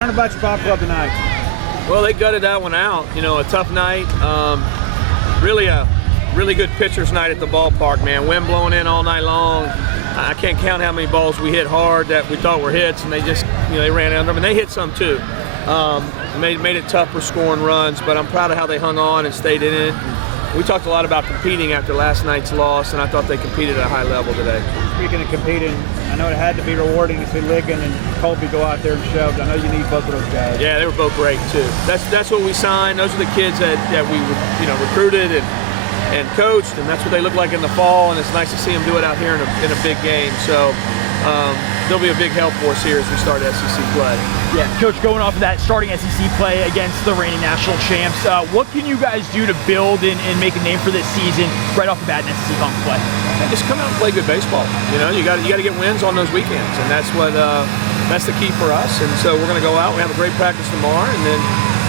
Learn about your ball club tonight. Well, they gutted that one out. You know, a tough night. Really a really good pitcher's night at the ballpark, man. Wind blowing in all night long. I can't count how many balls we hit hard that we thought were hits, and they just, they ran under them. And they hit some too. Made it tough for scoring runs, but I'm proud of how they hung on and stayed in it. We talked a lot about competing after last night's loss, and I thought they competed at a high level today. Speaking of competing, I know it had to be rewarding to see Ligon and Colby go out there and show. I know you need both of those guys. Yeah, they were both great too. That's what we signed. Those are the kids that we recruited and coached, and that's what they look like in the fall. And it's nice to see them do it out here in a big game. So they'll be a big help for us here as we start SEC play. Yeah, Coach, going off of that starting SEC play against the reigning national champs, what can you guys do to build and make a name for this season right off the bat in SEC Conference play? And just come out and play good baseball. You got to get wins on those weekends, and that's the key for us. And so we're going to go out. We have a great practice tomorrow, and then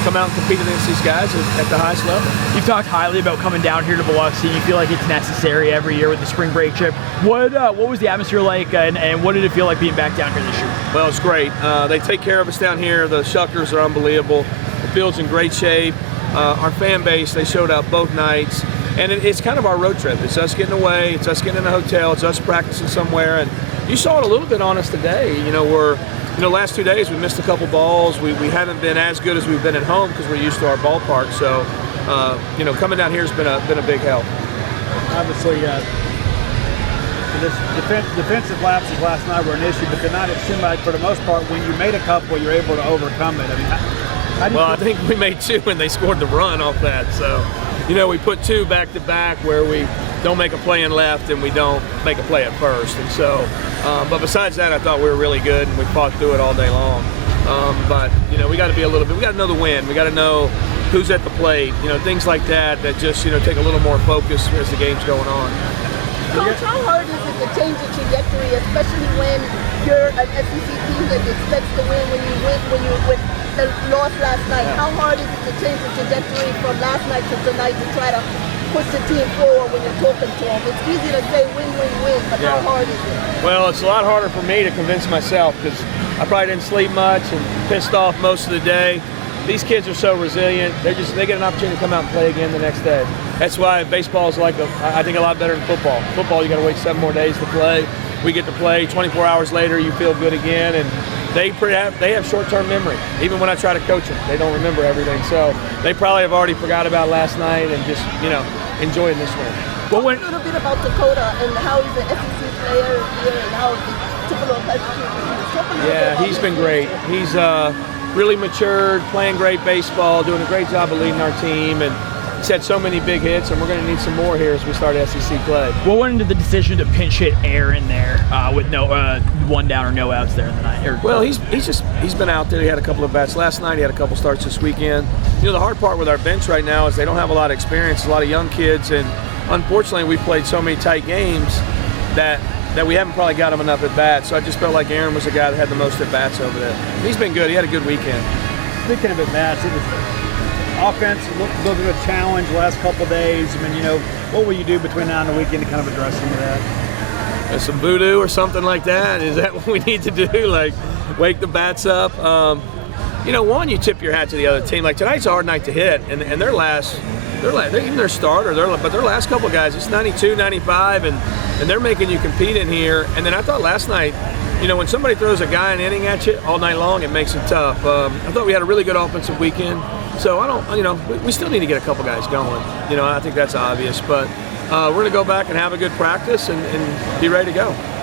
come out and compete against these guys at the highest level. You've talked highly about coming down here to Biloxi, and you feel like it's necessary every year with the spring break trip. What was the atmosphere like, and what did it feel like being back down here this year? Well, it's great. They take care of us down here. The Shuckers are unbelievable. The field's in great shape. Our fan base, they showed up both nights. And it's kind of our road trip. It's us getting away. It's us getting in a hotel. It's us practicing somewhere. And you saw it a little bit on us today. Last 2 days we missed a couple balls. We haven't been as good as we've been at home because we're used to our ballpark. So, coming down here has been a big help. Obviously, defensive lapses last night were an issue, but tonight it seemed like for the most part, when you made a couple, you're able to overcome it. I mean, I think we made two and they scored the run off that. So, we put two back to back where we don't make a play in left and we don't make a play at first. And so, but besides that, I thought we were really good and we fought through it all day long. But we got to be we got to know the win. We got to know who's at the plate. Things like that just take a little more focus as the game's going on. Coach, how hard is it to change the trajectory, especially when you're an SEC team that expects to win when you with the loss last night? Yeah. How hard is it to change the trajectory from last night to tonight to try to push the team forward when you're talking to them? It's easy to say win, win, win, but how hard is it? Well, it's a lot harder for me to convince myself because I probably didn't sleep much and pissed off most of the day. These kids are so resilient. They get an opportunity to come out and play again the next day. That's why baseball is I think a lot better than football. Football, you got to wait 7 more days to play. We get to play 24 hours later, you feel good again, and they have short-term memory. Even when I try to coach them, they don't remember everything. So they probably have already forgot about last night and just enjoying this one. Talk a little bit about Dakota and how he's an SEC player here and how he took a little SEC. Yeah, he's been great. He's really matured, playing great baseball, doing a great job of leading our team, and he's had so many big hits, and we're going to need some more here as we start SEC play. What went into the decision to pinch hit Aaron there with no one down or no outs there in the night? Well, he's been out there. He had a couple of bats last night. He had a couple starts this weekend. The hard part with our bench right now is they don't have a lot of experience, a lot of young kids, and unfortunately we've played so many tight games that we haven't probably got him enough at bats. So I just felt like Aaron was the guy that had the most at bats over there. He's been good. He had a good weekend. Speaking of at bats, it was offense looked a little bit of a challenge the last couple of days. I mean, what will you do between now and the weekend to kind of address some of that? Some voodoo or something like that? Is that what we need to do? Like wake the bats up? One, you tip your hat to the other team. Like tonight's a hard night to hit, and their even their starter, but their last couple of guys, it's 92, 95, and they're making you compete in here. And then I thought last night, when somebody throws a guy an inning at you all night long, it makes it tough. I thought we had a really good offensive weekend. So we still need to get a couple guys going. I think that's obvious, but we're going to go back and have a good practice and be ready to go.